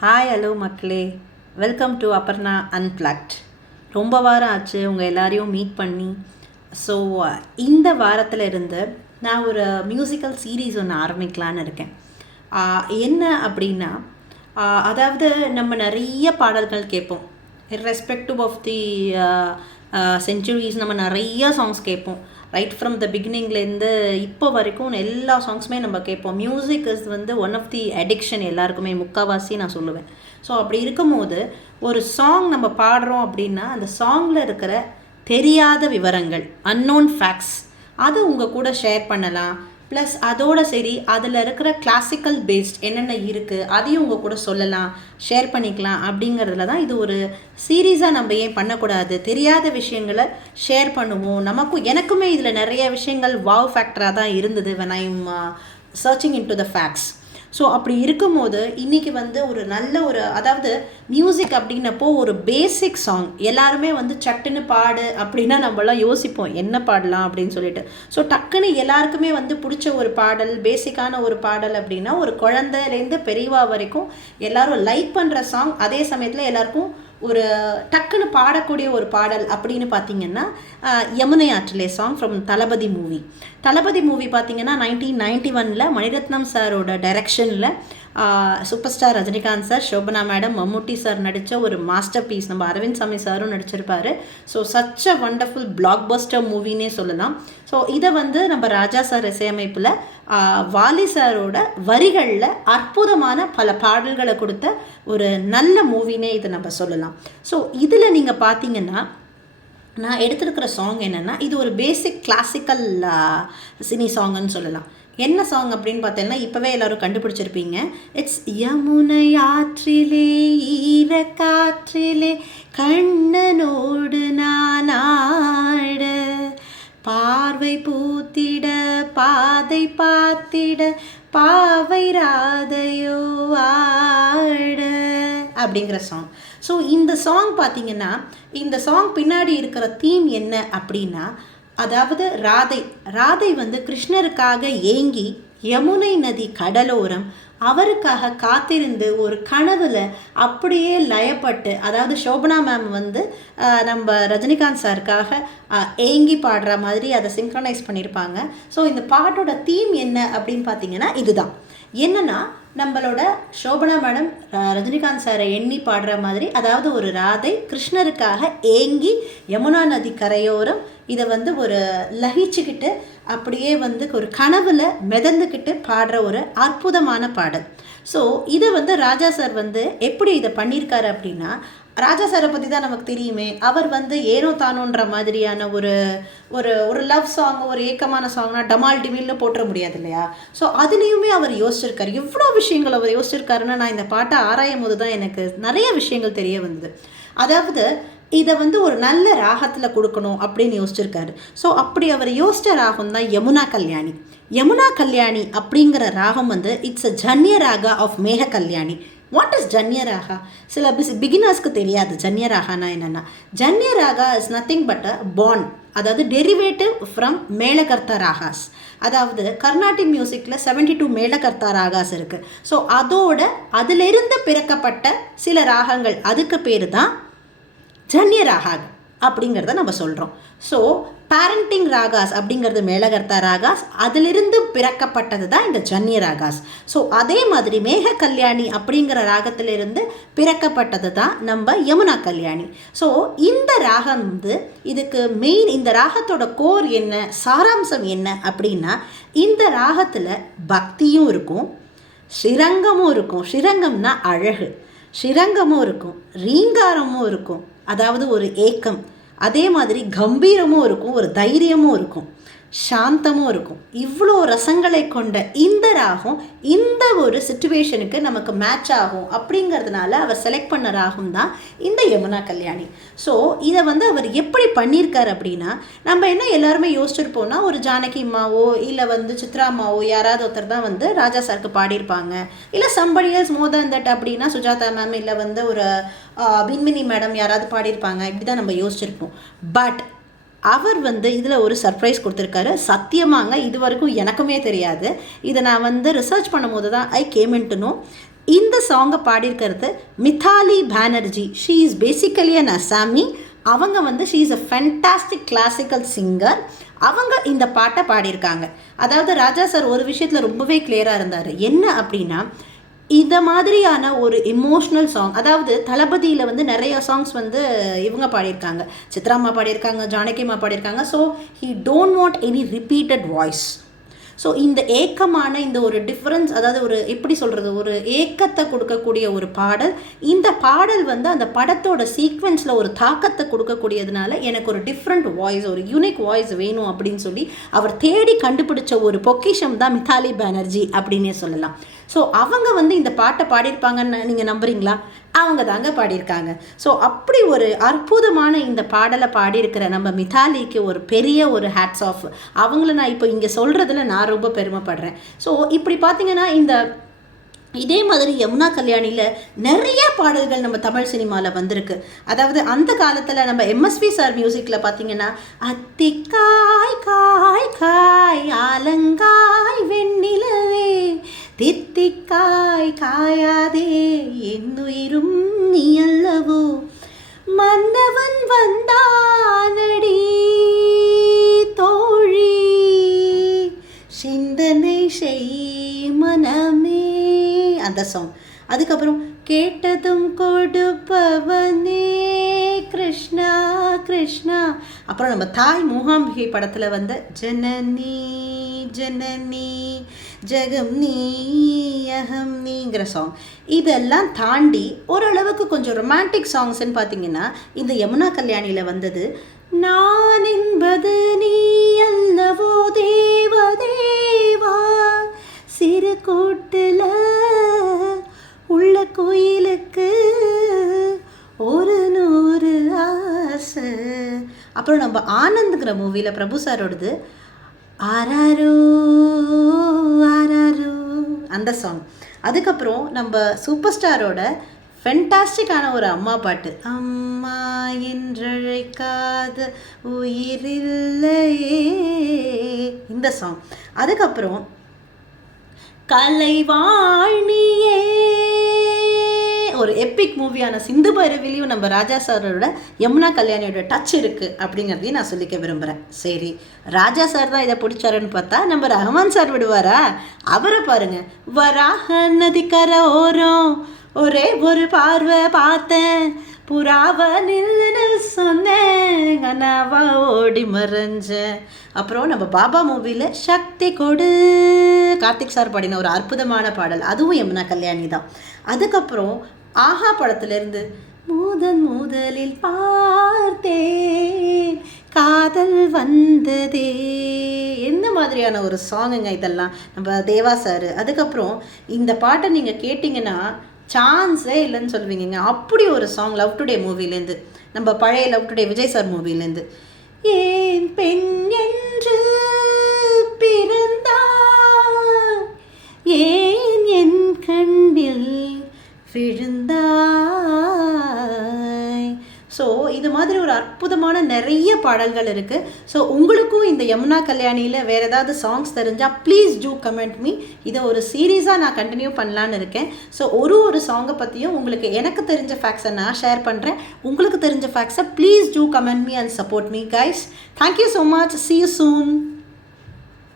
Hi hello மக்களே, welcome to Aparna unplugged. ரொம்ப வாரம் ஆச்சு உங்கள் எல்லாரையும் மீட் பண்ணி. ஸோ இந்த வாரத்தில் இருந்து நான் ஒரு மியூசிக்கல் சீரீஸ் ஒன்று ஆரம்பிக்கலான்னு இருக்கேன். என்ன அப்படின்னா, அதாவது நம்ம நிறைய பாடல்கள் கேட்போம். இர்ரெஸ்பெக்டிவ் ஆஃப் தி செஞ்சுரிஸ் நம்ம நிறைய சாங்ஸ் கேட்போம். ரைட் ஃப்ரம் த பிகினிங்லேருந்து இப்போ வரைக்கும் எல்லா சாங்ஸுமே நம்ம கேட்போம். Music is one of the addiction எல்லாருக்குமே, முக்கால்வாசி நான் சொல்லுவேன். ஸோ அப்படி இருக்கும்போது ஒரு சாங் நம்ம பாடுறோம் அப்படின்னா அந்த சாங்கில் இருக்கிற தெரியாத விவரங்கள், அன்னோன் ஃபேக்ட்ஸ், அது உங்கள் கூட ஷேர் பண்ணலாம். ப்ளஸ் அதோட சரி அதில் இருக்கிற கிளாசிக்கல் பேஸ்ட் என்னென்ன இருக்குது அதையும் உங்கள் கூட சொல்லலாம், ஷேர் பண்ணிக்கலாம். அப்படிங்கிறதுல தான் இது ஒரு சீரீஸாக நம்ம ஏன் பண்ணக்கூடாது, தெரியாத விஷயங்களை ஷேர் பண்ணுவோம். எனக்குமே இதில் நிறைய விஷயங்கள் வாவ் ஃபேக்டராக தான் இருந்தது when I'm searching into the facts. So அப்படி இருக்கும்போது இன்றைக்கி ஒரு நல்ல அதாவது மியூசிக் அப்படின்னப்போ ஒரு பேசிக் சாங் எல்லாருமே சட்டுன்னு பாடு அப்படின்னா நம்மளாம் யோசிப்போம் என்ன பாடலாம் அப்படின்னு சொல்லிட்டு. ஸோ டக்குன்னு எல்லாருக்குமே பிடிச்ச ஒரு பாடல், பேசிக்கான ஒரு பாடல் அப்படின்னா ஒரு குழந்தைலேருந்து பெரியவா வரைக்கும் எல்லாரும் லைக் பண்ணுற சாங், அதே சமயத்தில் எல்லாருக்கும் ஒரு டக்குன்னு பாடக்கூடிய ஒரு பாடல் அப்படின்னு பார்த்தீங்கன்னா யமுனை ஆற்றிலே song from Thalapathi movie. Thalapathi movie பார்த்தீங்கன்னா 1991 மணிரத்னம் சாரோட டைரக்ஷனில் super star Rajinikanth sir, Shobana madam, Mammootty sir நடித்த ஒரு மாஸ்டர் பீஸ். நம்ம அரவிந்த் சாமி சாரும் நடிச்சிருப்பார். So such a wonderful blockbuster மூவின்னே சொல்லலாம். ஸோ இதை நம்ம ராஜா சார் இசையமைப்பில் வாலி சாரோட வரிகளில் அற்புதமான பல பாடல்களை கொடுத்த ஒரு நல்ல மூவினே இதை நம்ம சொல்லலாம். ஸோ இதில் நீங்கள் பார்த்தீங்கன்னா நான் எடுத்துருக்கிற சாங் என்னென்னா, இது ஒரு பேசிக் கிளாசிக்கல் சினி சாங்குன்னு சொல்லலாம். என்ன சாங் அப்படின்னு பார்த்தீங்கன்னா இப்போவே எல்லோரும் கண்டுபிடிச்சிருப்பீங்க. இட்ஸ் யமுனை ஆற்றிலே ஈர காற்றிலே கண்ணனோடு நான் ஆட, பார்வை பூத்திட பாதை பார்த்திட பாவை ராதையோ ஆட அப்படிங்கிற சாங். ஸோ இந்த சாங் பார்த்தீங்கன்னா இந்த சாங் பின்னாடி இருக்கிற தீம் என்ன அப்படின்னா, அதாவது ராதை கிருஷ்ணருக்காக ஏங்கி யமுனை நதி கடலோரம் அவருக்காக காத்திருந்து ஒரு கனவுல அப்படியே லயப்பட்டு, அதாவது சோபனா மேம் நம்ம ரஜினிகாந்த் சாருக்காக ஏங்கி பாடுற மாதிரி அதை சிங்க்ரனைஸ் பண்ணியிருப்பாங்க. ஸோ இந்த பாட்டோட தீம் என்ன அப்படின்னு பார்த்தீங்கன்னா இதுதான். என்னன்னா, நம்மளோட சோபனா மேடம் ரஜினிகாந்த் சாரை எண்ணி பாடுற மாதிரி, அதாவது ஒரு ராதை கிருஷ்ணருக்காக ஏங்கி யமுனா நதி கரையோரம் இதை ஒரு லகிச்சுக்கிட்டு அப்படியே ஒரு கனவுல மிதந்துக்கிட்டு பாடுற ஒரு அற்புதமான பாடல். ஸோ இதை ராஜா சார் எப்படி இதை பண்ணியிருக்காரு அப்படின்னா, ராஜா சாரை பற்றி தான் நமக்கு தெரியுமே. அவர் ஏனோ தானோன்ற மாதிரியான ஒரு ஒரு ஒரு லவ் சாங், ஒரு ஏக்கமான சாங்னா டமால் டிமில்னு போட்டுற முடியாது இல்லையா. ஸோ அதுலேயுமே அவர் யோசிச்சிருக்காரு. எவ்வளோ விஷயங்கள் அவர் யோசிச்சிருக்காருன்னு நான் இந்த பாட்டை ஆராயும் போது தான் எனக்கு நிறைய விஷயங்கள் தெரிய வந்தது. அதாவது இதை ஒரு நல்ல ராகத்தில் கொடுக்கணும் அப்படின்னு யோசிச்சிருக்காரு. ஸோ அப்படி அவர் யோசிச்ச ராகம் தான் யமுனா கல்யாணி. யமுனா கல்யாணி அப்படிங்கிற ராகம் it's a janya raga of Mecha Kalyani. What is janya raga? சில பிகினர்ஸ்க்கு தெரியாது ஜன்ய ராகானா என்னென்னா. Janya raga is nothing but a bond, அதாவது டெரிவேட்டிவ் ஃப்ரம் மேலகர்த்தா ராகாஸ். அதாவது கர்நாடிக் மியூசிக்கில் 72 மேலகர்த்தா ராகாஸ் இருக்குது. ஸோ அதிலிருந்து பிறக்கப்பட்ட சில ராகங்கள், அதுக்கு பேர் தான் ஜன்ய ராகாக் அப்படிங்கிறத நம்ம சொல்கிறோம். ஸோ பேரண்டிங் ராகாஸ் அப்படிங்கிறது மேலகர்த்தா ராகாஸ், அதிலிருந்து பிறக்கப்பட்டது தான் இந்த ஜன்ய ராகாஸ். ஸோ அதே மாதிரி மேக கல்யாணி அப்படிங்கிற ராகத்திலிருந்து பிறக்கப்பட்டது தான் நம்ம யமுனா கல்யாணி. ஸோ இந்த ராகம் இதுக்கு மெயின், இந்த ராகத்தோட கோர் என்ன, சாராம்சம் என்ன அப்படின்னா, இந்த ராகத்தில் பக்தியும் இருக்கும், ஸ்ரீரங்கமும் இருக்கும். ஸ்ரீரங்கம்னா அழகு. ஸ்ரீரங்கமும் இருக்கும், ரீங்காரமும் இருக்கும், அதாவது ஒரு ஏக்கம். அதே மாதிரி கம்பீரமும் இருக்கும், ஒரு தைரியமும் இருக்கும், சாந்தமும் இருக்கும். இவ்வளோ ரசங்களை கொண்ட இந்த ராகம் இந்த ஒரு சிச்சுவேஷனுக்கு நமக்கு மேட்ச் ஆகும் அப்படிங்கிறதுனால அவர் செலக்ட் பண்ண ராகம் தான் இந்த யமுனா கல்யாணி. ஸோ இதை அவர் எப்படி பண்ணியிருக்காரு அப்படின்னா, நம்ம என்ன எல்லாருமே யோசிச்சிருப்போம்னா, ஒரு ஜானகி அம்மாவோ இல்லை சித்ரா அம்மாவோ யாராவது ஒருத்தர் தான் ராஜா சாருக்கு பாடியிருப்பாங்க. இல்லை somebody else more then that அப்படின்னா சுஜாதா மேம் இல்லை ஒரு பின்மினி மேடம் யாராவது பாடியிருப்பாங்க. இப்படி தான் நம்ம யோசிச்சிருப்போம். பட் அவர் இதில் ஒரு சர்ப்ரைஸ் கொடுத்துருக்காரு. சத்தியமாங்க இது வரைக்கும் எனக்குமே தெரியாது. இதை நான் ரிசர்ச் பண்ணும்போது தான் I came in to know. இந்த சாங்கை பாடியிருக்கிறது Mitali Banerjee. She is basically an Assami. அவங்க வந்து she is a fantastic classical singer. அவங்க இந்த பாட்டை பாடியிருக்காங்க. அதாவது ராஜா சார் ஒரு விஷயத்தில் ரொம்பவே கிளியராக இருந்தார். என்ன அப்படின்னா, இந்த மாதிரியான ஒரு எமோஷ்னல் சாங், அதாவது தளபதியில் வந்து நிறைய சாங்ஸ் வந்து இவங்க பாடியிருக்காங்க, சித்ராம்மா பாடியிருக்காங்க, ஜானகிம்மா பாடியிருக்காங்க. So he don't want any repeated voice. So இந்த ஏக்கமான இந்த ஒரு டிஃப்ரென்ஸ், அதாவது ஒரு எப்படி சொல்கிறது, ஒரு ஏக்கத்தை கொடுக்கக்கூடிய ஒரு பாடல். இந்த பாடல் வந்து அந்த படத்தோட சீக்வென்ஸில் ஒரு தாக்கத்தை கொடுக்கக்கூடியதுனால எனக்கு ஒரு டிஃப்ரெண்ட் வாய்ஸ், ஒரு யூனிக் வாய்ஸ் வேணும் அப்படின்னு சொல்லி அவர் தேடி கண்டுபிடிச்ச ஒரு பொக்கிஷம் தான் மித்தாலி பானர்ஜி அப்படின்னே சொல்லலாம். ஸோ அவங்க வந்து இந்த பாட்டை பாடியிருப்பாங்கன்னு நீங்கள் நம்புறீங்களா? அவங்க தாங்க பாடியிருக்காங்க. ஸோ அப்படி ஒரு அற்புதமான இந்த பாடலை பாடியிருக்கிற நம்ம மித்தாலிக்கு ஒரு பெரிய ஒரு ஹேட்ஸ் ஆஃப். அவங்கள நான் இப்போ இங்கே சொல்கிறதுல நான் ரொம்ப பெருமைப்படுறேன். ஸோ இப்படி பார்த்தீங்கன்னா இதே மாதிரி யமுனா கல்யாணியில் நிறைய பாடல்கள் நம்ம தமிழ் சினிமாவில் வந்திருக்கு. அதாவது அந்த காலத்தில் நம்ம எம்எஸ்வி சார் மியூசிக்கில் பார்த்தீங்கன்னா, அத்திக்காய் காய் காய் ஆலங்காய் வெண்ணிலவே தித்திக்காய் காயாதே என்னுயிரும் நீ அல்லவோ, மன்னவன் வந்தானடி தோழி சிந்தனை செய் மனமே, அந்த சாங். அதுக்கப்புறம் கேட்டதும் கொடுப்பவனே கிருஷ்ணா கிருஷ்ணா. அப்புறம் நம்ம தாய் மூகாம்பிகை படத்தில் வந்த ஜனனி ஜனனி ஜெகம் நீ அகம் நீங்கிற சாங். இதெல்லாம் தாண்டி ஓரளவுக்கு கொஞ்சம் ரொமான்டிக் சாங்ஸ்ன்னு பார்த்தீங்கன்னா இந்த யமுனா கல்யாணியில் வந்தது, நான் என்பது நீ அல்லவோ தேவதேவா, சிறு கூட்டுல உள்ள கோயிலுக்கு ஒரு 100 ஆசை. அப்புறம் நம்ம ஆனந்துங்கிற மூவியில் பிரபு சாரோடது ஆராரோ ஆராரோ அந்த சாங். அதுக்கப்புறம் நம்ம சூப்பர் ஸ்டாரோட ஃபென்டாஸ்டிக்கான ஒரு அம்மா பாட்டு, அம்மா என்றழைக்காத உயிரில்லையே, இந்த சாங். அதுக்கப்புறம் கலைவாணியே, ஒரு எப்பிக் மூவியான சிந்து பைரவிலையும் நம்ம ராஜா சாரோட யமுனா கல்யாணியோட டச் இருக்குது அப்படிங்கிறதையும் நான் சொல்லிக்க விரும்புகிறேன். சரி, ராஜா சார் தான் இதை பிடிச்சாருன்னு பார்த்தா நம்ம ரஹ்மான் சார் விடுவாரா? அவரை பாருங்க, வராக நதிக்கரை ஓரம் ஒரே ஒரு பார்வை பார்த்தேன், புறாவ நில்லுன்னு சொன்னேன், கனாவா ஓடி மறைஞ்சேன். அப்புறம் நம்ம பாபா மூவியில் சக்தி கொடு, கார்த்திக் சார் பாடின ஒரு அற்புதமான பாடல், அதுவும் யமுனா கல்யாணி தான். அதுக்கப்புறம் ஆஹா படத்திலிருந்து முதலில் பார்த்தேன் காதல் வந்ததே, எந்த மாதிரியான ஒரு சாங்குங்க இதெல்லாம், நம்ம தேவா சார். அதுக்கப்புறம் இந்த பாட்டை நீங்கள் கேட்டிங்கன்னா சான்ஸே இல்லைன்னு சொல்லுவீங்க. அப்படி ஒரு சாங் லவ் டுடே மூவிலேருந்து, நம்ம பழைய லவ் டுடே விஜய் சார் மூவிலேருந்து, ஏன் பெண் என்று பிறந்தாய், ஏன் என் கண்ணில் விழுந்தாய். ஸோ இது மாதிரி ஒரு அற்புதமான நிறைய பாடல்கள் இருக்குது. ஸோ உங்களுக்கும் இந்த யமுனா கல்யாணியில் வேறு ஏதாவது சாங்ஸ் தெரிஞ்சால் ப்ளீஸ் டூ கமெண்ட் மீ. இதை ஒரு சீரீஸாக நான் கண்டினியூ பண்ணலான்னு இருக்கேன். ஸோ ஒரு சாங்கை பற்றியும் உங்களுக்கு எனக்கு தெரிஞ்ச ஃபேக்ட்ஸை நான் ஷேர் பண்ணுறேன். உங்களுக்கு தெரிஞ்ச ஃபேக்ட்ஸை please do comment me and support me guys. Thank you so much. See you soon.